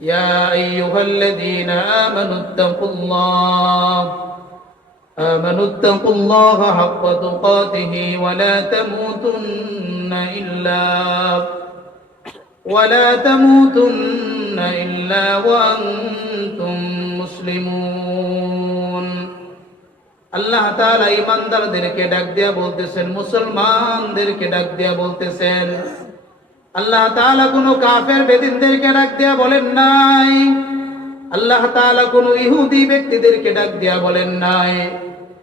يا أيها الذين آمنوا اتقوا الله آمنوا اتقوا الله حق تقاته ولا تموتن إلا ولا تموتن إلا وأنتم مسلمون আল্লাহ তাআলা ইমানদারদেরকে ডাক দিয়া বলতেছেন মুসলমানদেরকে ডাক দিয়া বলতেছেন আল্লাহ তাআলা কোনো কাফের বেদিনদেরকে ডাক দিয়া বলেন নাই। আল্লাহ তাআলা কোনো ইহুদি ব্যক্তিদেরকে ডাক দেয়া বলেন নাই।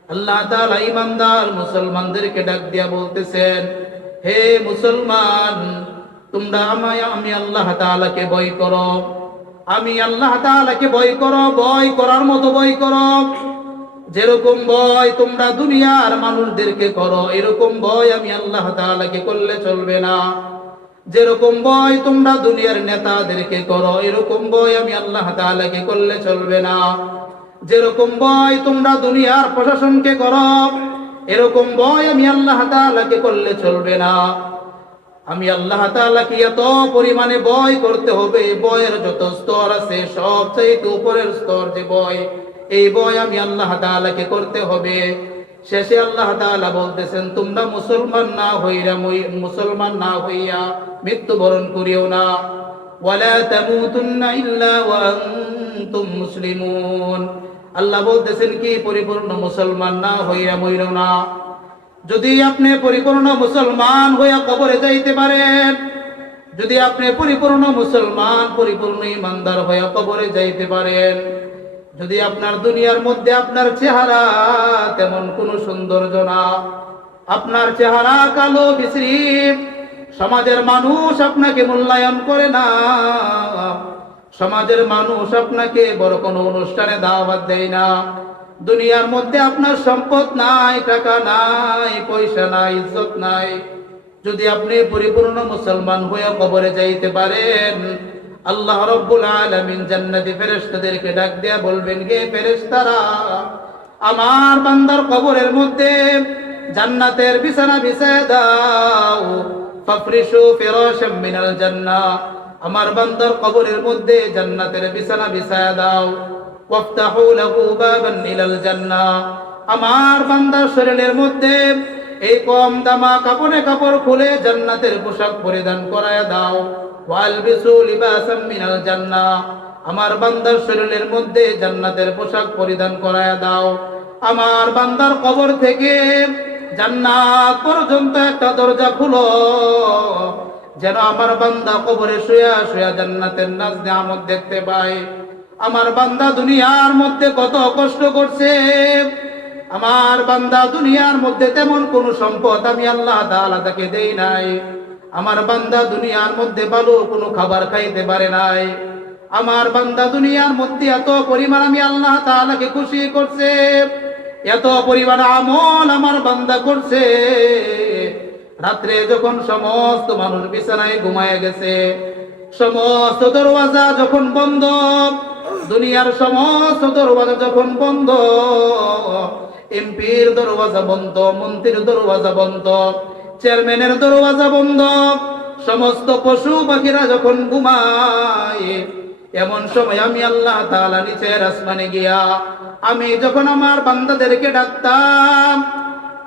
আল্লাহ তাআলা ইমানদার মুসলমানদেরকে ডাক দিয়া বলতেছেন, হে মুসলমান, তোমরা আমায়, আমি আল্লাহ তাআলাকে ভয় করো। আমি আল্লাহ তাআলাকে ভয় করো, ভয় করার মতো ভয় করো। যেরকম ভয় তোমরা দুনিয়ার মানুষদেরকে করো, এরকম ভয় আমি আল্লাহ তাআলাকে করলে চলবে না। যেরকম ভয় তোমরা দুনিয়ার নেতাদেরকে করো, এরকম ভয় আমি আল্লাহ তাআলাকে করলে চলবে না। যেরকম ভয় তোমরা দুনিয়ার প্রশাসনকে করো, এরকম ভয় আমি আল্লাহ তাআলাকে করলে চলবে না। আমি আল্লাহ তাআলাকে এত পরিমাণে ভয় করতে হবে বয়ের যত স্তর আছে সব চাইতে উপরের স্তর যে ভয়, এই ভয় আমি আল্লাহ তাআলাকে করতে হবে। শেষে আল্লাহ তাআলা বলতেছেন, তোমরা মুসলমান না হইয়া মুসলমান না হইয়া মৃত্যুবরণ করিও না। ওয়ালা তামুতুন্না ইল্লা ওয়া আনতুম মুসলিমুন। আল্লাহ বলতেছেন, কি পরিপূর্ণ মুসলমান না হইয়া মইরো না। যদি আপনি পরিপূর্ণ মুসলমান হইয়া কবরে যাইতে পারেন, যদি আপনি পরিপূর্ণ মুসলমান, পরিপূর্ণ ইমানদার হইয়া কবরে যাইতে পারেন যদি আপনার দুনিয়ার মধ্যে আপনার চেহারা তেমন কোনো সৌন্দর্য না, আপনার চেহারা কালো বিশ্রীপ সমাজের মানুষ আপনাকে মূল্যায়ন করে না, সমাজের মানুষ আপনাকে বড় কোনো অনুষ্ঠানে দাওয়াত দেয় না, দুনিয়ার মধ্যে আপনার সম্পদ নাই, টাকা নাই, পয়সা নাই, ইজ্জত নাই, যদি আপনি পরিপূর্ণ মুসলমান হয়ে কবরে যাইতে পারেন আল্লাহ রব্বুল আলামিন জান্নাতি ফেরেশতাদেরকে ডাক দিয়া বলবেন গে ফেরেশতারা, আমার বান্দার কবরের মধ্যে জান্নাতের বিছানা বিছায় দাও। ফাফরিশু ফিরাশাম মিনাল জান্নাহ। আমার বান্দার কবরের মধ্যে জান্নাতের বিছানা বিছায় দাও। ওয়াফতাহু লাহু বাবান ইলাল জান্নাহ। আমার বান্দার শরীরের মধ্যে এই কম দামা কাপড়ে কাপড় খুলে জান্নাতের পোশাক পরিধান করায় দাও। আমার বান্দার শরীরের মধ্যে জান্নাতের পোশাক পরিধান করায় দাও। আমার বান্দার কবর থেকে জান্নাত পর্যন্ত একটা দরজা খুলো। যেন আমার বান্দা কবরে শুয়া শুয়া জান্নাতের নাজ নিয়ামত দেখতে পায়। আমার বান্দা দুনিয়ার মধ্যে কত কষ্ট করছে। আমার বান্দা দুনিয়ার মধ্যে তেমন কোনো সম্পদ আমি আল্লাহ তাকে দেই নাই। আমার বান্দা দুনিয়ার মধ্যে ভালো কোনো খাবার খাইতে পারে নাই। আমার বান্দা দুনিয়ার মধ্যে এত পরিমাণ আমি আল্লাহ তাআলাকে খুশি করছে, এত পরিমাণ আমল আমার বান্দা করছে। রাত্রে যখন সমস্ত মানুষ বিছানায় ঘুমায় গেছে, সমস্ত দরওয়াজা যখন বন্ধ, দুনিয়ার সমস্ত দরওয়াজা যখন বন্ধ, এমপির দরওয়াজা বন্ধ, মন্ত্রীর দরওয়াজা বন্ধ চেয়ারম্যানের দরওয়াজা বন্ধ। সমস্ত পশু পাখিরা যখন ঘুমায়, এমন সময় আমি আল্লাহ তাআলা নিচের আসমানে গিয়া, আমি যখন আমার বান্দাদেরকে ডাকতাম,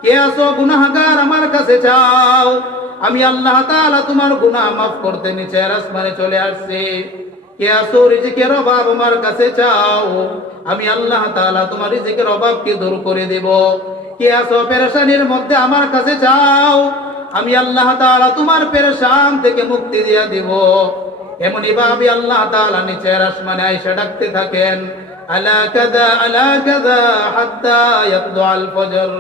কে আসো গুনাহগার আমার কাছে চাও, আমি আল্লাহ তাআলা তোমার গুনাহ মাফ করতে নিচের আসমানে চলে আসছি। কে আসো রিজিকের অভাব আমার কাছে চাও, আমি আল্লাহ তাআলা তোমার রিজিকের অভাবকে দূর করে দেব। কে আসো পেরেশানির মধ্যে আমার কাছে চাও আমি আল্লাহ তাআলা তোমার পেরেশান থেকে মুক্তি দিয়ে দিব। এমনই ভাবে আল্লাহ তাআলা নিচের আসমানে আয়েশা ডাকতে থাকেন, আলা কাদা আলা কাদা হাত্তা ইয়াতলু ফজর?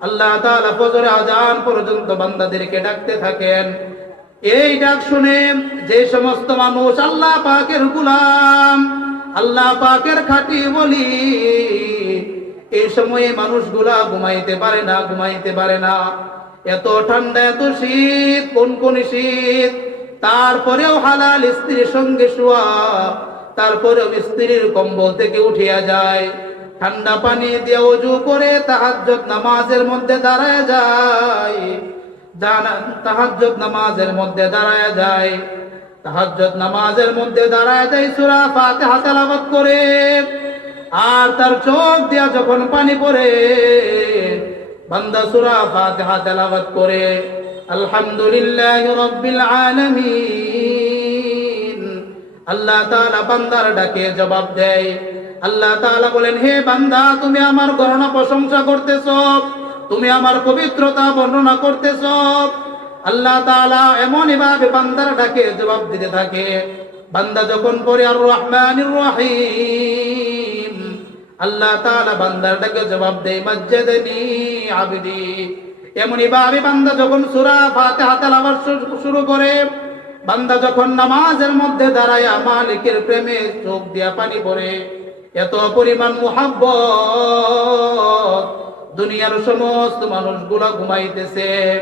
আল্লাহ তাআলা ফজরে আজান পর্যন্ত বান্দাদেরকে ডাকতে থাকেন। এই ডাক শুনে যে সমস্ত মানুষ আল্লাহ পাকের গোলাম, আল্লাহ পাকের খাঁটি বলি, এই সময়ে মানুষগুলা ঘুমাইতে পারে না, ঘুমাইতে পারে না। এত ঠান্ডা, এত শীত, কোন কোন শীত? তারপরেও হালাল স্ত্রীর সঙ্গে শোয়া, তারপরেও স্ত্রীর কম্বল থেকে উঠিয়া যায়। ঠান্ডা পানি দিয়ে অজু করে তাহাজ্জুদ নামাজের মধ্যে দাঁড়ায় যায়। জানা, তাহাজ্জুদ নামাজের মধ্যে দাঁড়ায় যায়। তাহাজ্জুদ নামাজের মধ্যে দাঁড়ায় যায়, সূরা ফাতিহা তেলাওয়াত করে। আর তার চোখ দিয়া যখন পানি পড়ে বান্দা সূরা ফাতিহা তেলাওয়াত করে, আলহামদুলিল্লাহি রাব্বিল আলামিন। আল্লাহ তাআলা বান্দার ডাকে জবাব দেয়। আল্লাহ তাআলা বলেন, হে বান্দা, তুমি আমার গণনা প্রশংসা করতেছ, তুমি আমার পবিত্রতা বর্ণনা করতেছ। আল্লাহ তাআলা এমন ভাবে বান্দার ডাকে জবাব দিতে থাকে। বান্দা যখন পড়ে আর রহমানির রহিম। আল্লাহ তাআলা বান্দার ডাকে জবাব দেয় মজ্জাদানি ভাবে বান্দা যখন সূরা শুরু- করে, বান্দা যখন নামাজের মধ্যে দাঁড়ায়, মালিকের প্রেমে চোখ দিয়া পানি এত পরিমাণ দুনিয়ার সমস্ত মানুষগুলা ঘুমাইতেছে।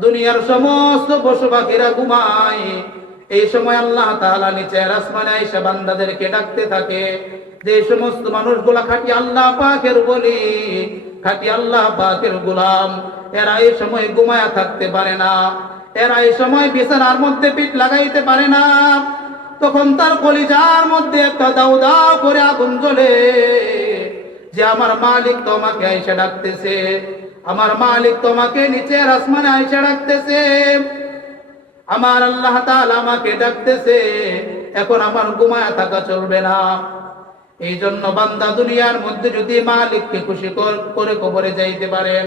দুনিয়ার সমস্ত পশু পাখিরা ঘুমায়। এই সময় আল্লাহ তাআলা নিচের আসমানে আইসা বান্দাদেরকে ডাকতে থাকে। যে সমস্ত মানুষগুলা খাটি আল্লাহ পাকের বলি খাটি আল্লাহ পাকের গোলাম। এরা এই সময় ঘুমায়া থাকতে পারে না। এরা এই সময় বিছানার মধ্যে পিঠ লাগাইতে পারে না। তখন তার কলিজার মধ্যে একটা দাউ দাউ করে আগুন জ্বলে। যে আমার মালিক তোমাকে আইসা ডাকতেছে। আমার মালিক তোমাকে নিচের আসমানে আইসা ডাকতেছে। আমার আল্লাহ তাআলা আমাকে ডাকতেছে। এখন আমার ঘুমায় থাকা চলবে না। এই জন্য বান্দা দুনিয়ার মধ্যে যদি মালিককে খুশি কর- কবরে যাইতে পারেন,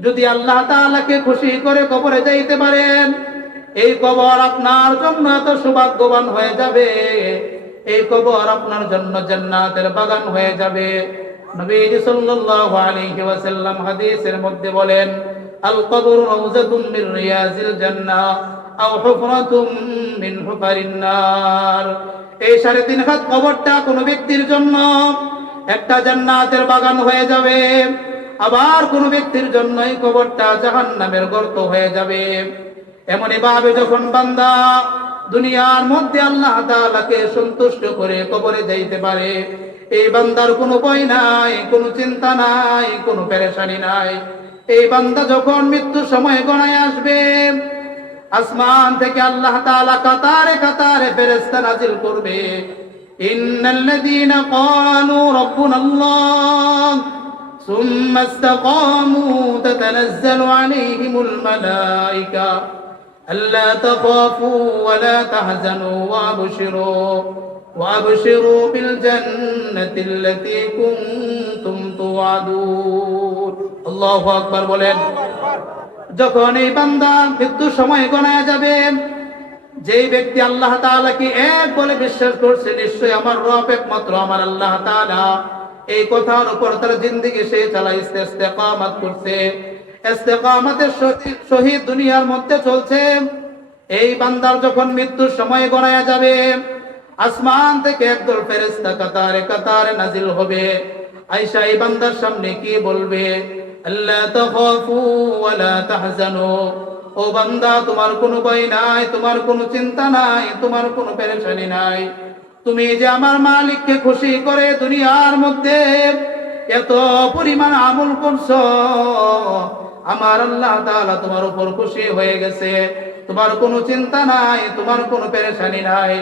যদি আল্লাহ তাআলাকে খুশি করে কবরে যাইতে পারেন, এই কবর আপনার জন্য এত সৌভাগ্যবান হয়ে যাবে। এই কবর আপনার জন্য জান্নাতের বাগান হয়ে যাবে। নবীজি সাল্লাল্লাহু আলাইহি ওয়াসাল্লাম হাদিসের মধ্যে বলেন আল কবর রাউযাতুম মির রিয়াজিল জান্নাহ, আও হুফরাতুম মিন হুফারিন নার। এই সাড়ে তিন হাত কবরটা কোন ব্যক্তির জন্য একটা জান্নাতের বাগান হয়ে যাবে। আবার কোন ব্যক্তির জন্য এই কবরটা জাহান্নামের গর্ত হয়ে যাবে। এমনই ভাবে যখন বান্দা দুনিয়ার মধ্যে আল্লাহ তাআলাকে সন্তুষ্ট করে কবরে যাইতে পারে, এই বান্দার কোনো ভয় নাই, কোনো চিন্তা নাই, কোনো পেরেশানি নাই। এই বান্দা যখন মৃত্যুর সময় গণায় আসবে আসমান থেকে আল্লাহ তাআলা কাতারে কাতারে ফেরেশতা নাজিল করবে ইন্নাল্লাযীনা ক্বালু রাব্বুনাল্লাহ ثم استقاموا تتنزل عليهم الملائكة ألا تخافوا ولا تحزنوا وأبشروا وأبشروا بالجنة التي كنتم توعدون الله أكبر বলেন যখন এই বান্দা মৃত্যু সময় গণায় যাবে, যেই ব্যক্তি আল্লাহ তাআলাকে এক বলে বিশ্বাস করছে, নিশ্চয়ই আমার রব একমাত্র, আমার আল্লাহ তাআলা। এই কথার উপর তার জিন্দেগি সে চালাইছে ইস্তেকামাত করছে। ইস্তেকামাতের সহিত দুনিয়ার মধ্যে চলছে। এই বান্দার যখন মৃত্যুর সময় গণায়া যাবে, আসমান থেকে একদল ফেরেশতা কাতারে কাতারে নাজিল হবে। আয়েশা, এই বান্দার সামনে কি বলবে? আল্লাহ তাখাফু ওয়ালা তাহজানু। ও বান্দা, তোমার কোনো ভয় নাই, তোমার কোনো চিন্তা নাই, তোমার কোনো পেরেশানি নাই। তুমি যে আমার মালিককে খুশি করে দুনিয়ার মধ্যে এত পরিমাণ আমল করছ, আমার আল্লাহ তাআলা তোমার উপর খুশি হয়ে গেছে। তোমার কোনো চিন্তা নাই, তোমার কোনো পেরেশানি নাই।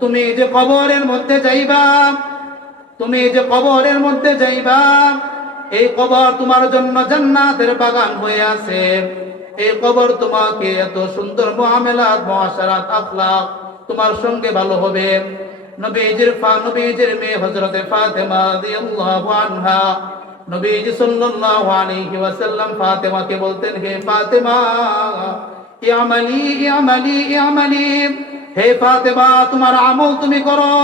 তুমি যে কবরের মধ্যে যাইবা, তুমি যে কবরের মধ্যে যাইবা এই কবর তোমার জন্য জান্নাতের বাগান হয়ে আছে। এই কবর তোমাকে এত সুন্দর মহামেলাত মুআশারাত আখলাক তোমার সঙ্গে ভালো হবে। নবীজির ফা, নবীজির মেয়ে হযরতে ফাতেমা রাদিয়াল্লাহু আনহা, নবীজি সাল্লাল্লাহু আলাইহি ওয়াসাল্লাম ফাতেমাকে বলতেন, হে ফাতেমা ইয়ামালি ইয়ামালি ইয়ামালি হে ফাতেমা, তোমার আমল তুমি করো।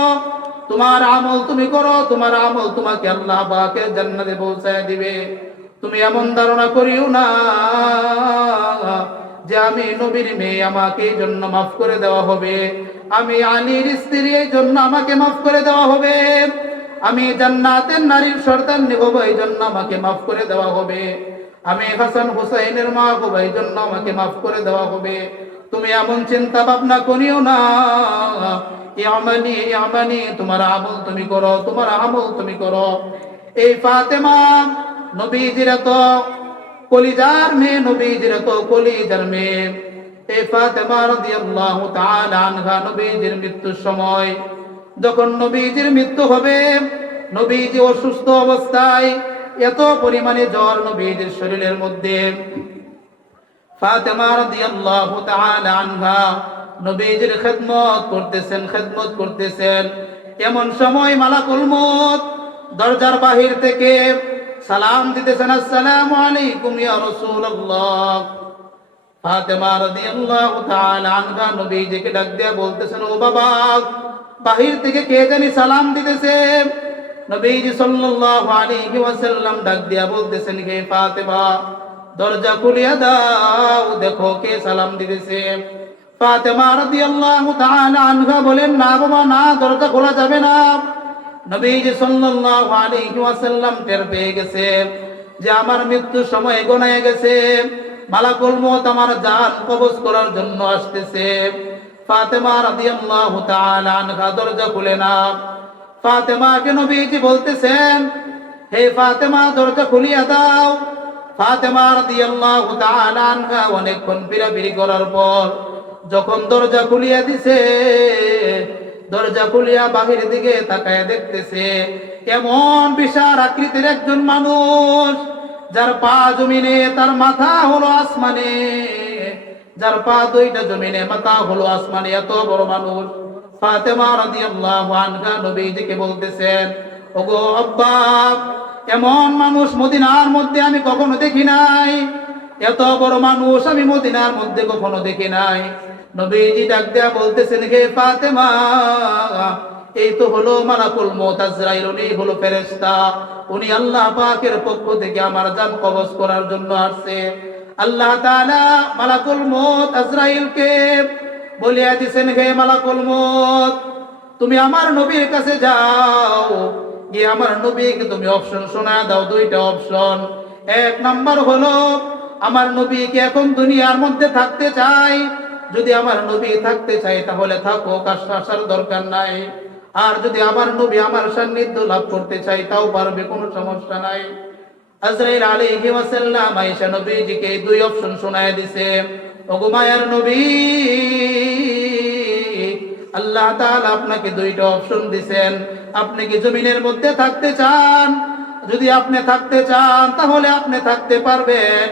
তোমার আমল তুমি করো, তোমার আমল তোমাকে আল্লাহ পাকে জান্নাতে পৌঁছায় দিবে। তুমি এমন ধারণা করিও না যে আমি নবীর মেয়ে, আমাকে এই জন্য মাফ করে দেওয়া হবে। আমি আলীর স্ত্রী, এই জন্য আমাকে মাফ করে দেওয়া হবে। আমি জান্নাতের নারীর সর্দার নেব, এই জন্য আমাকে মাফ করে দেওয়া হবে। আমি হাসান হুসাইনের মা হব, এই জন্য আমাকে মাফ করে দেওয়া হবে। তুমি এমন চিন্তা ভাবনা করিও না ইয়ামানি ইয়ামানি তোমার আমল তুমি করো, তোমার আমল তুমি করো। এই ফাতেমা কলিজার কলিজার এই ফাতেমা রাদিয়াল্লাহু তাআলা আনহা, নবীজির মৃত্যুর সময় যখন নবীজির মৃত্যু হবে, নবীজি অসুস্থ অবস্থায় এত পরিমাণে জ্বর নবীজির শরীরের মধ্যে। ফাতেমা রাদিয়াল্লাহু তাআলা আনহা নবীজির খেদমত করতেছেন খেদমত করতেছেন। এমন সময় মালাকুল মউত দরজার বাহির থেকে সালাম দিতেছেন, আসসালামু আলাইকুম ইয়া রাসূলুল্লাহ। ফাতেমা রাদিয়াল্লাহু তাআলা আনহা নবীজিকে ডাক দিয়ে বলতেছেন, ও বাবা, বাহির থেকে কে জানি সালাম দিতেছে? নবীজি সাল্লাল্লাহু আলাইহি ওয়াসাল্লাম ডাক দিয়া বলতেছেন, হে ফাতেমা, দরজা খুলিয়া দাও, দেখো কে সালাম দিতেছে। ফাতেমা রাদিয়াল্লাহু তাআলা আনহা বলেন, না বাবা না, দরজা খোলা যাবে না। নবীজি সাল্লাল্লাহু আলাইহি ওয়াসাল্লাম টের পেয়ে গেছে যে আমার মৃত্যু সময় গণায় গেছে। মালাকুল মউত আমার জান কবজ করার জন্য আসতেছে। ফাতেমা রাদিয়াল্লাহু তাআলা আনহা দরজা খুলে না। ফাতেমাকে নবীজি বলতেছেন, হে ফাতেমা, দরজা খুলিয়া দাও। ফাতেমা রাদিয়াল্লাহু তাআলা আনহা অনেকক্ষণ পিরাপিরি করার পর যখন দরজা খুলিয়া দিছে, দরজা খুলিয়া বাহির দিকে তাকায় দেখতেছে এমন বিশাল আকৃতির একজন মানুষ, যার পা জমিনে তার মাথা হলো আসমানে, যার পা দুইটা জমিনে মাথা হলো আসমানে, এত বড় মানুষ। এমন মানুষ মদিনার মধ্যে আমি কখনো দেখি নাই। এত বড় মানুষ আমি মদিনার মধ্যে কখনো দেখি নাই। নবীজি ডাক দেয়া বলতেছেন, হে ফাতেমা, এই তো হলো মালাকুল মউত, আজরাইল, উনি হলো ফেরেশতা। উনি আল্লাহ পাকের পক্ষ থেকে আমার জান কবজ করার জন্য আসছে। আল্লাহ তাআলা মালাকুল মউত, আজরাইলকে বলিয়া দিছেন, হে মালাকুল মউত, তুমি আমার নবীর কাছে যাও। গিয়ে আমার নবীকে তুমি অপশন শোনা দাও, দুইটা অপশন। এক নাম্বার হলো, আমার নবীকে এখন দুনিয়ার মধ্যে থাকতে চাই। যদি আমার নবী থাকতে চাই তাহলে থাকো কাজ আসার দরকার নাই। আর যদি আমার নবী আমার সান্নিধ্য লাভ করতে চাই তাও পারবে, কোনো সমস্যা নাই। আজরাইল দুই অপশন শোনায় দিছে। নবী, আল্লাহ আপনাকে দুইটা অপশন আপনি কি জমিনের মধ্যে থাকতে চান? যদি আপনি থাকতে চান, তাহলে আপনি থাকতে পারবেন।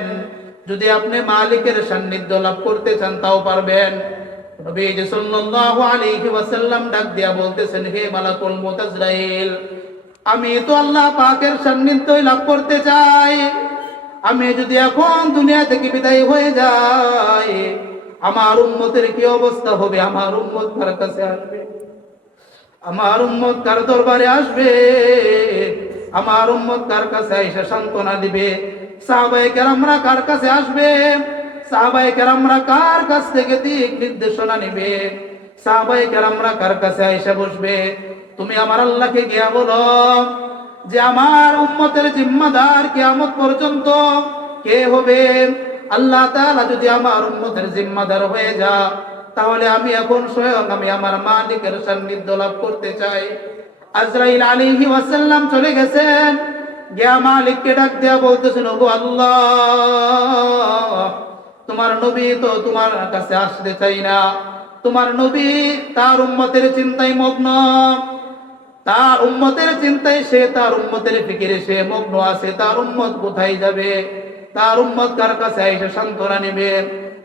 যদি আপনি মালিকের সান্নিধ্য লাভ করতে চান, তাও পারবেন। নবীজি সাল্লাল্লাহু আলাইহি ডাক দিয়া বলতেছেন, হে মালাকুল মউত আজরাইল আমি তো আল্লাহ পাকের সান্নিধ্যই লাভ করতে চাই। আমি যদি এখন দুনিয়া থেকে বিদায় হয়ে যাই, আমার উম্মতের কি অবস্থা হবে? আমার উম্মত কার কাছে আসবে? আমার উম্মত কার দরবারে আসবে? আমার উম্মত কার কাছে এসে সান্ত্বনা দিবে? সাহাবায়ে কেরামরা কার কাছে আসবে? সাহাবায়ে কেরামরা কার কাছ থেকে দিক নির্দেশনা নিবে? সাহাবায়ে কেরামরা কার কাছে এসে বসবে? তুমি আমার আল্লাহকে গিয়া বলো যে আমার উম্মতের জিম্মাদার কিয়ামত পর্যন্ত কে হবে? আল্লাহ তাআলা যদি আমার উম্মতের জিম্মাদার হয়ে যা, তাহলে আমি এখন স্বয়ং আমি আমার মালিকের সান্নিধ্য লাভ করতে চাই। আজরাইল আলাইহি ওয়াসাল্লাম চলে গেছেন। গিয়া মালিককে ডাক দেয়া বলতেছেন, ওগো আল্লাহ, তোমার নবী তো তোমার কাছে আসতে চাই না। তোমার নবী তার উম্মতের চিন্তায় মগ্ন। তার উম্মতের চিন্তায় সে, তার উম্মতের ফিকিরে সে মগ্ন আছে। তার উম্মত কোথায় যাবে? তার উম্মত কার কাছে এসে সান্ত্বনা নেবে?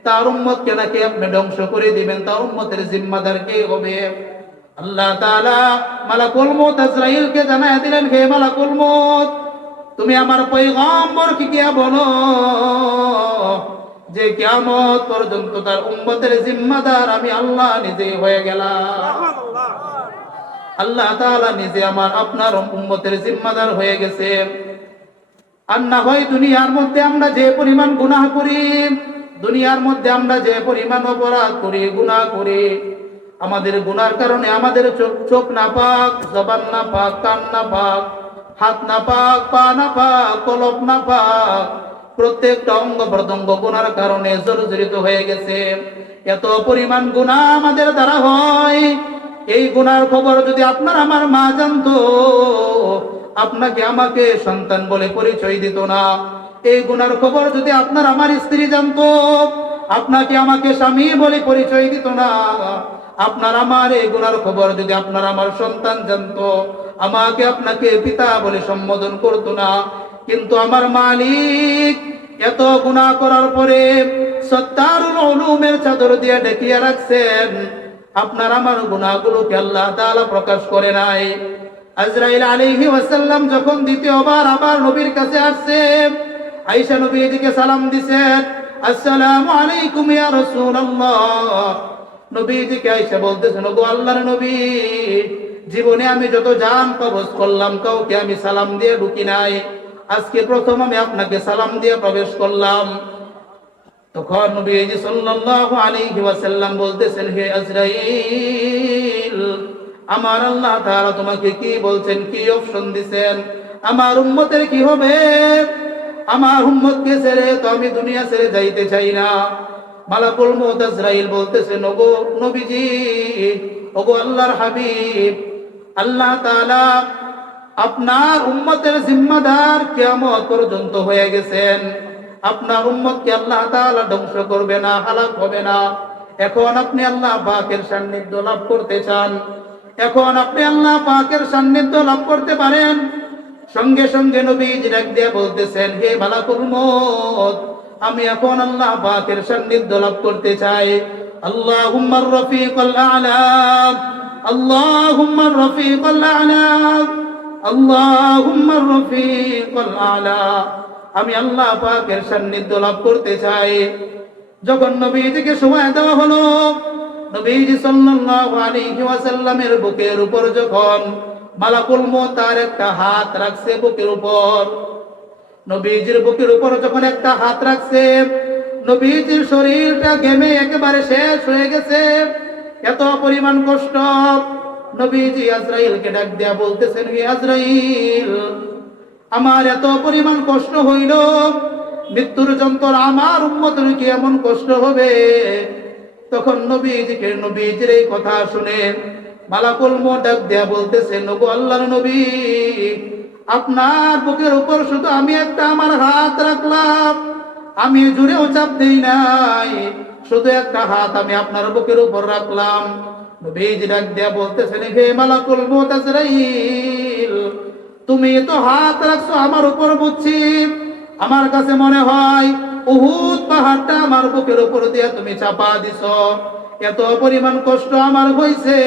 তার উম্মত কে নাকি আপনি ধ্বংস করে দিবেন? তার উম্মতের জিম্মাদার কে হবে? আল্লাহ তাআলা মালাকুল মউত আজরাইলকে জানায় দিলেন, হে মালাকুল মউত তুমি আমার পয়গম্বর কি কিয়া বলো? যে কিয়ামত পর্যন্ত তার উম্মতের জিম্মাদার আমি আল্লাহ নিজে হয়ে গেলাম। আল্লাহ তাআলা নিজে আমার আপনার উম্মতের জিম্মাদার হয়ে গেছে। আর না হয় দুনিয়ার মধ্যে আমরা যে পরিমাণ গুনাহ করি দুনিয়ার মধ্যে আমরা যে পরিমাণ অপরাধ করি গুনাহ করি আমাদের গুনার কারণে আমাদের চোখ চোখ না পাক জবান না পাক কান না পাক হাত না পাক, পা না পাক কলপ না পাক, প্রত্যেকটা অঙ্গ প্রত্যঙ্গ গুনার কারণে জর্জরিত হয়ে গেছে। এত পরিমাণ গুনাহ আমাদের দ্বারা হয়। এই গুনার খবর যদি আপনার আমার মা জানতো, আপনাকে আমাকে সন্তান বলে পরিচয় দিত না। এই গুনার খবর যদি আপনার আমার স্ত্রী জানতো, আপনাকে আমাকে স্বামী বলে পরিচয় দিত না। আপনার আমার এই গুনার খবর যদি আপনার আমার সন্তান জানতো আমাকে আপনাকে পিতা বলে সম্বোধন করতো না। কিন্তু আমার মালিক এত গুণা করার পরে সত্তারুল উলুমের চাদর দিয়ে ঢেকিয়ে রাখছেন। আপনার আমার গুণাগুলোকে আল্লাহ তাআলা প্রকাশ করে নাই। আজরাইল আলাইহি ওয়াসাল্লাম যখন দ্বিতীয়বার আবার নবীর কাছে আসছে, আয়েশা নবীজিকে সালাম দিছেন, আসসালামু আলাইকুম ইয়া রাসূলুল্লাহ। নবীজিকে আয়েশা বলতেছেন গো আল্লাহর নবী জীবনে আমি যত জান কবজ করলাম, কাউকে আমি সালাম দিয়ে ঢুকি নাই। আজকে প্রথম আমি আপনাকে সালাম দিয়ে প্রবেশ করলাম। তখন নবীজি সাল্লাল্লাহু আলাইহি ওয়াসাল্লাম বলতেছেন, হে আজরাইল, আমার আল্লাহ তাআলা তোমাকে কি বলছেন, কি অপশন দিবেন আমার উম্মতের কি হবে? আমার উম্মতকে ছেড়ে তো আমি দুনিয়া ছেড়ে যাইতে চাই না। মালাকুল মউত আজরাইল বলতেছেন, ওগো নবীজি, ওগো আল্লাহর হাবিব আল্লাহ তাআলা আপনার উম্মতের জিম্মাদার কিয়ামত পর্যন্ত হয়ে গেছেন। আপনার উম্মতকে আল্লাহ তাআলা ধ্বংস করবে না, হালাক হবে না। এখন আপনি আল্লাহ পাকের সান্নিধ্য লাভ করতে চান। এখন আপনি আল্লাহ পাকের সান্নিধ্য লাভ করতে পারেন। সঙ্গে সঙ্গে নবী দিয়ে বলতেছেন, হে মালাকুল মত আমি এখন আল্লাহ পাকের সান্নিধ্য লাভ করতে চাই। আল্লাহুম্মার রফিকুল আলা আল্লাহুম্মার রফিকুল আলা আল্লাহুম্মার রফিকুল আলা। আমি আল্লাহ পাকের সান্নিধ্য লাভ করতে চাই। যখন নবীজিকে সময় দেওয়া হলো, নবীজি সাল্লাল্লাহু আলাইহি ওয়াসাল্লামের বুকের উপর যখন মালাকুল মউত তার একটা হাত রাখছে বুকের উপর, নবীজির বুকের উপর যখন একটা হাত রাখছে, নবীজির শরীরটা ঘেমে একেবারে শেষ হয়ে গেছে। এত পরিমাণ কষ্ট। নবীজি আজরাইলকে ডাক দিয়া বলতেছেন, হে আজরাইল, আমার এত পরিমাণ কষ্ট হইল, মৃত্যুর যন্ত্র আমার উম্মতের কি এমন কষ্ট হবে? তখন নবীজিকে নবীজির এই কথা শুনে মালাকুল মো ডাক দেয়া বলতেছে নবু আল্লাহর নবী, আপনার বুকের উপর শুধু আমি একটা আমার হাত রাখলাম। আমি জুড়েও চাপ দেই নাই। শুধু একটা হাত আমি আপনার বুকের উপর রাখলাম। নবীজি ডাক দেয়া বলতেছেন, হে মালাকুল আজরাইল, তুমি তো হাত রাখছো আমার উপর বুঝছি। আমার কাছে মনে হয় উহুদ পাহাড়টা আমার বুকের উপর দিয়ে তুমি চাপা দিছ। এত পরিমাণ কষ্ট আমার হইছে,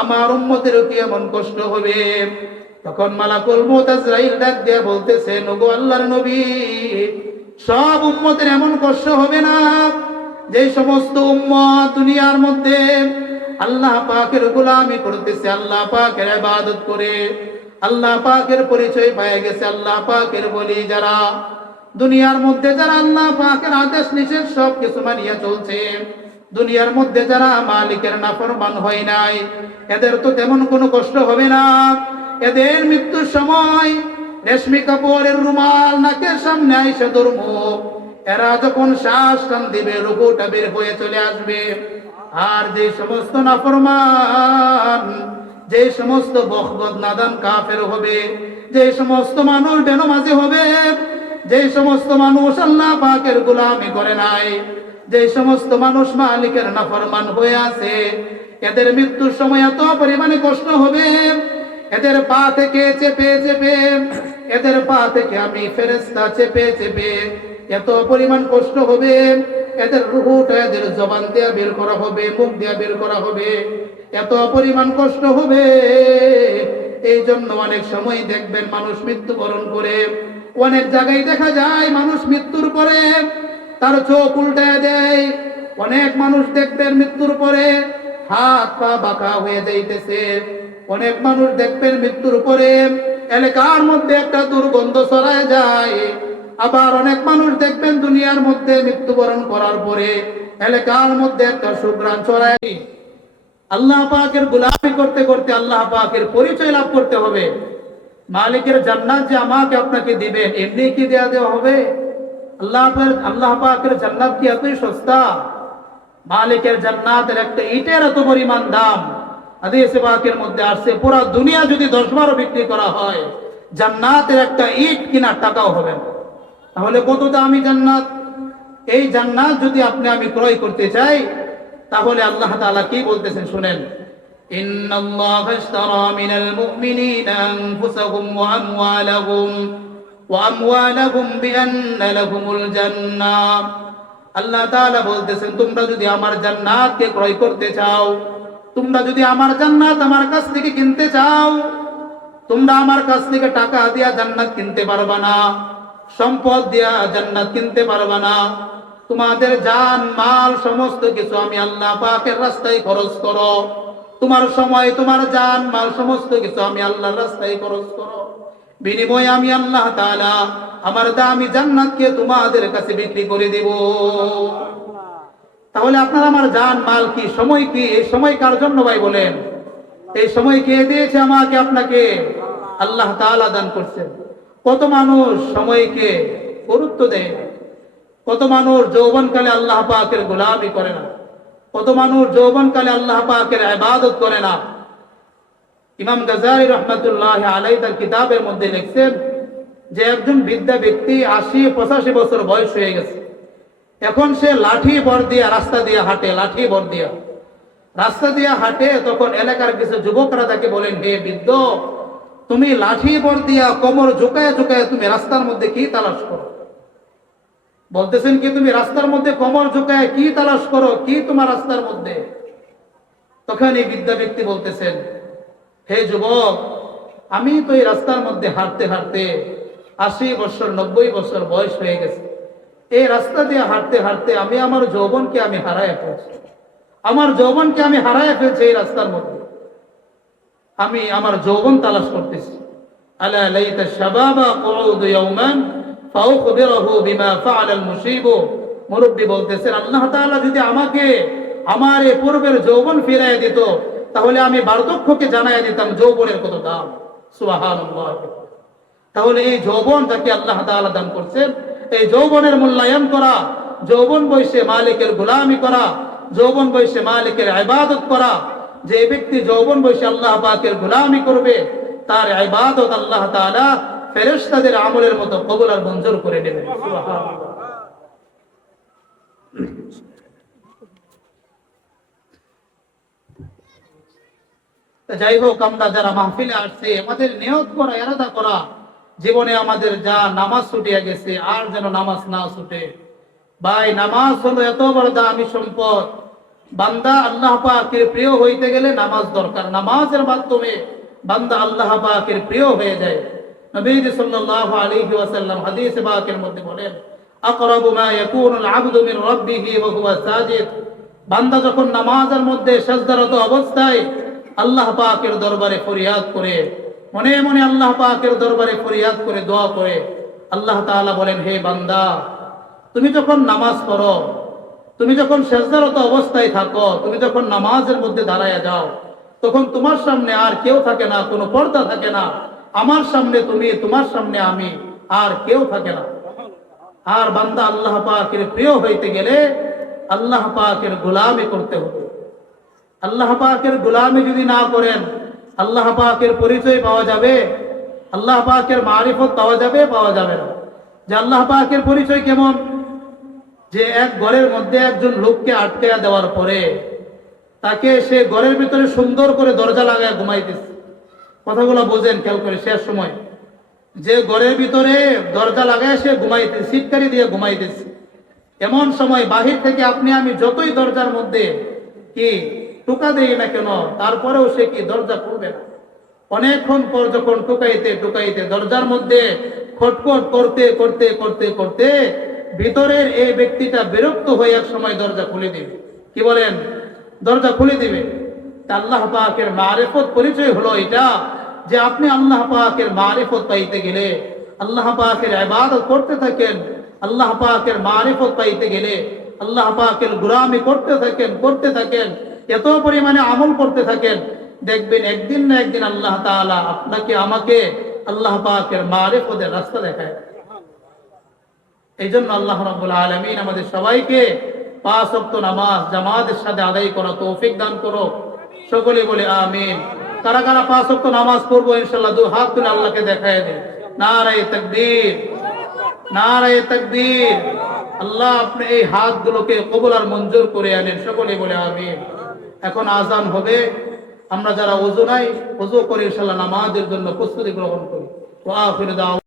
আমার উম্মতেরও কি এমন কষ্ট হবে? তখন মালাকুল মউত আজরাইল ডাক দিয়া বলতেছে নগো আল্লাহর নবী সব উম্মতের এমন কষ্ট হবে না যে সমস্ত উম্মত দুনিয়ার মধ্যে আল্লাহ পাকের গোলামি করতেছে, আল্লাহ পাকের ইবাদত করে। আল্লাহ পাকের পরিচয় পেয়ে গেছে, আল্লাহ পাকের বলি যারা। দুনিয়ার মধ্যে যারা আল্লাহ পাকের আদেশ নিষেধ সব কিছু মানিয়ে চলছে, দুনিয়ার মধ্যে যারা মালিকের নাফরমান হয় নাই, এদের তো তেমন কোনো কষ্ট হবে না। এদের মৃত্যুর সময় রেশমি কাপড়ের রুমাল নাকের সামনে আইসে ধর্ম এরা যখন শ্বাস টান দিবে রুকুটা বের হয়ে চলে আসবে। আর যে সমস্ত নাফরমান, যে সমস্ত বখবদ নাদান কাফের হবে, যে সমস্ত মানুষ বেনমাজি হবে, যে সমস্ত মানুষ আল্লাহ পাকের গোলামি করে নাই, যে সমস্ত মানুষ মালিকের নাফরমান হয়ে আছে, এদের মৃত্যুর সময় এত পরিমাণে কষ্ট হবে। এদের পা থেকে চেপে চেপে, এদের পা থেকে আমি ফেরেস্তা চেপে চেপে এত পরিমাণ কষ্ট হবে। এদের রুহুটা এদের জবান দিয়া বের করা হবে, মুখ দিয়া বের করা হবে। এত পরিমাণ কষ্ট হবে। এই জন্য অনেক সময় দেখবেন মানুষ মৃত্যুবরণ করে। অনেক জায়গায় দেখা যায় মানুষ মৃত্যুর পরে তার চোখ উল্টায় দেয়। অনেক মানুষ দেখবেন মৃত্যুর পরে হাত পা বাঁকা হয়ে যাইতেছে। অনেক মানুষ দেখবেন মৃত্যুর পরে এলাকার মধ্যে একটা দুর্গন্ধ ছড়ায় যায়। আবার অনেক মানুষ দেখবেন দুনিয়ার মধ্যে মৃত্যুবরণ করার পরে এলাকার মধ্যে একটা সুগ্রাণ ছড়ায়। আল্লাহ পাকের গোলামি করতে করতে আল্লাহ পাকের পরিচয় লাভ করতে হবে। মালিকের জান্নাত যে আমাকে আপনাকে দিবেন এমনি কি দেয়া দেওয়া হবে? আল্লাহ আল্লাহ পাকের জান্নাত কি এতই সস্তা? মালিকের জান্নাতের একটা ইটের এত পরিমাণ দাম। হাদিসে পাকের মধ্যে আসছে পুরো দুনিয়া যদি দশ বারো বিক্রি করা হয় জান্নাতের একটা ইট কিনার টাকাও হবে না তাহলে কত দামি জান্নাত এই জান্নাত যদি আপনি আমি ক্রয় করতে চাই তাহলে আল্লাহ তাআলা কি বলতেছেন শুনেন إن الله اشترى من المؤمنين أنفسهم وأموالهم وأموالهم بأن لهم الجنة আল্লাহ তাআলা বলতেছেন তোমরা যদি আমার জান্নাতকে ক্রয় করতে চাও তোমরা যদি আমার জান্নাত আমার কাছ থেকে কিনতে চাও, তোমরা আমার কাছ থেকে টাকা দিয়া জান্নাত কিনতে পারবা না, সম্পদ দিয়া জান্নাত কিনতে পারবা না। তোমাদের জান, মাল, সমস্ত কিছু আমি আল্লাহ পাকের রাস্তায় খরচ করো। তোমার সময়, তোমার জান, মাল, সমস্ত কিছু আমি আল্লাহর রাস্তায় খরচ করো। বিনিময়ে আমি আল্লাহ তাআলা আমার দামি জান্নাতকে তোমাদের কাছে বিক্রি করে দেব। তাহলে আপনার আমার যান মাল কি, সময় কি? এই সময় কার জন্য ভাই বলেন? এই সময় কে দিয়েছে আমাকে আপনাকে? আল্লাহ তাআলা দান করছেন। কত মানুষ সময়কে গুরুত্ব দেয়। কত মানুষ যৌবনকালে আল্লাহ পাকের গোলামি করে না। কত মানুষ যৌবনকালে আল্লাহ পাকের ইবাদত করে না। ইমাম গাজারি রহমতুল্লাহ আলাই তার কিতাবের মধ্যে লিখছেন যে একজন বিদ্যা ব্যক্তি আশি পঁচাশি বছর বয়স হয়ে গেছে। এখন সে লাঠি বর দিয়া রাস্তা দিয়ে হাঁটে, লাঠি বর দিয়া। রাস্তা দিয়ে হাঁটে, তখন এলাকার কিছু যুবকরা তাকে বলেন, হে বৃদ্ধ, তুমি লাঠি বর দিয়া কোমর ঝুঁকায় ঝুঁকায় তুমি রাস্তার মধ্যে কি তালাশ করো? বলতেছেন কি, তুমি রাস্তার মধ্যে কোমর ঝুঁকায় কি তালাশ করো? কি তোমার রাস্তার মধ্যে? তখন এই বিদ্যা ব্যক্তি বলতেছেন, হে যুবক, আমি তো এই রাস্তার মধ্যে হাঁটতে হাঁটতে আশি বছর, নব্বই বছর বয়স হয়ে গেছে। এই রাস্তা দিয়ে হাঁটতে হাঁটতে আমি আমার যৌবনকে আমি হারায় ফেলছি। আমার যৌবনকে আমি হারায় ফেলছি এই রাস্তার মধ্যে। আমি আমার যৌবন তালাশ করতেছি। তাহলে আমি বার্ধক্যকে জানাই দিতাম যৌবনের কত দাম। সুবহানাল্লাহ। তাহলে এই যৌবন যাকে আল্লাহ দান করছেন এই যৌবনের মূল্যায়ন করা, যৌবন বয়সে মালিকের গোলামি করা, যৌবন বয়সে মালিকের ইবাদত করা, যে ব্যক্তি যৌবন বয়সে আল্লাহ পাকের গোলামি করবে, তার ইবাদত আল্লাহ তাআলা ফেরেশতাদের আমলের মতো কবুল আর মঞ্জুর করে নেবেন যাই হোক, আমরা যারা মাহফিলে আসছে, আমাদের নিয়ত করা এরাদা করা জীবনে আমাদের যা নামাজ ছুটিয়া গেছে, আর যেন নামাজ না ছুটে। ভাই, নামাজ হলো এত বড় দামি সম্পদ। বান্দা আল্লাহ পাকের প্রিয় হইতে গেলে নামাজ দরকার। নামাজের মাধ্যমে বান্দা আল্লাহ পাকের প্রিয় হয়ে যায়। নবী সাল্লাল্লাহু আলাইহি ওয়াসাল্লাম হাদিসে পাকের মধ্যে বলেন, আকরাবু মা ইয়াকুনুল আবদু মিন রাব্বিহি ওয়া হুয়া সাজিদ। বান্দা যখন নামাজের মধ্যে সাজদারত অবস্থায় আল্লাহ পাকের দরবারে ফরিয়াদ করে মনে মনে আল্লাহ পাকের দরবারে ফরিয়াদ করে, দোয়া করে। আল্লাহ তাআলা বলেন, হে বান্দা, তুমি যখন নামাজ পড়ো, তুমি যখন সেজদারত অবস্থায় থাকো, তুমি যখন নামাজের মধ্যে দাঁড়ায় যাও, তখন তোমার সামনে আর কেউ থাকে না, কোনো পর্দা থাকে না। আমার সামনে তুমি, তোমার সামনে আমি, আর কেউ থাকে না। আর বান্দা আল্লাহ পাকের প্রিয় হইতে গেলে আল্লাহ পাকের গোলামি করতে হবে। আল্লাহ পাকের গোলামি যদি না করেন আল্লাহ পাকের পরিচয় পাওয়া যাবে, আল্লাহ পাকের মারিফত পাওয়া যাবে পাওয়া যাবে না। যে আল্লাহ পাকের পরিচয় কেমন? যে এক ঘরের মধ্যে একজন লোককে আটকে দেওয়ার পরে তাকে সে ঘরের ভিতরে সুন্দর করে দরজা লাগায় ঘুমাইতেছে। কথাগুলো বোঝেন, খেয়াল করে, শেষ সময়। যে ঘরের ভিতরে দরজা লাগায় সে ঘুমাইতে সিটকারি দিয়ে ঘুমাইতেছে। এমন সময় বাহির থেকে আপনি, আমি যতই দরজার মধ্যে কি টোকা দেই না কেন? তারপরেও সে কি দরজা খুলবে না? অনেকক্ষণ পর যখন টুকাইতে টুকাইতে দরজার মধ্যে খটখট করতে করতে করতে করতে ভিতরের এই ব্যক্তিটা বিরক্ত হয়ে এক সময় দরজা খুলে দিবে। কি বলেন? দরজা খুলে দিবে। আল্লাহ পাকের মারেফত পরিচয় হলো এটা যে আপনি আল্লাহ পাকের মারিফত পাইতে গেলে, আল্লাহ পাকের ইবাদত করতে থাকেন, আল্লাহ পাকের মারিফত পাইতে গেলে, আল্লাহ পাকের গুলামি করতে থাকেন করতে থাকেন এত পরিমাণে আমল করতে থাকেন, দেখবেন একদিন না একদিন আল্লাহ তাআলা আপনাকে, আমাকে আল্লাহ পাকের মারিফতের রাস্তা দেখায়। এই জন্য আল্লাহ রাব্বুল আলামিন আমাদের সবাইকে পাঁচ ওয়াক্ত নামাজ জামাতের সাথে আদায় করা তৌফিক দান করো। সকলে বলে আমিন। কারা কারা পাঁচ ওয়াক্ত নামাজ পড়ব, ইনশাআল্লাহ দু হাত তুলে আল্লাহকে দেখায় দেন। নারায়ে তাকবীর নারায়ে তাকবীর। আল্লাহ আপনি এই হাতগুলোকে কবুল আর মঞ্জুর করে আনেন। সকলে বলে আমিন। এখন আজান হবে। আমরা যারা ওজো নাই ওজো করে ইনশাল্লাহ নামাজের জন্য প্রস্তুতি গ্রহণ করি। ওয়া দাওয়া